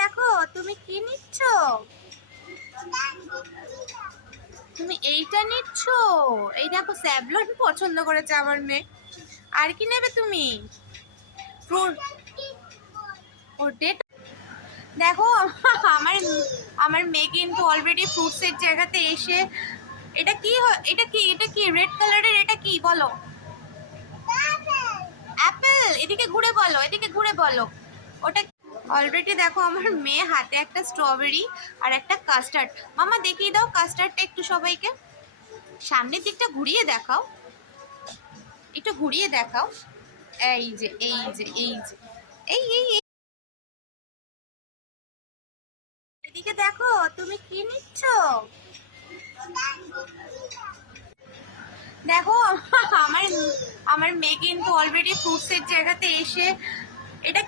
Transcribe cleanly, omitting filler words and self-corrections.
দেখো তুমি কি নিচ্ছ? তুমি এইটা নিচ্ছ? এই দেখো স্যাভলন পছন্দ করেছে আমার মেয়ে। আর কি নেবে তুমি? ফ্রুট ওটে দেখো আমার আমার মেয়ে কিন্তু অলরেডি ফ্রুটসের জায়গাতে এসে এটা কি এটা কি রেড কালারের, এটা কি বলো? অ্যাপেল। এদিকে ঘুরে বলো, এদিকে ঘুরে বলো ওটা। অলরেডি দেখো আমার মেয়ে হাতে একটা স্ট্রবেরি আর একটা কাস্টার্ড। মামা দেখিয়ে দাও কাস্টার্ডটা একটু সবাইকে, সামনের দিকটা ঘুরিয়ে দেখাও, একটু ঘুরিয়ে দেখাও। এই যে এই যে এই যে এই এই এই। এদিকে দেখো তুমি কি নিচ্ছ? দেখো আমার আমার মেয়ে কিন্তু অলরেডি ফ্রুটসের জায়গাতে এসে এটা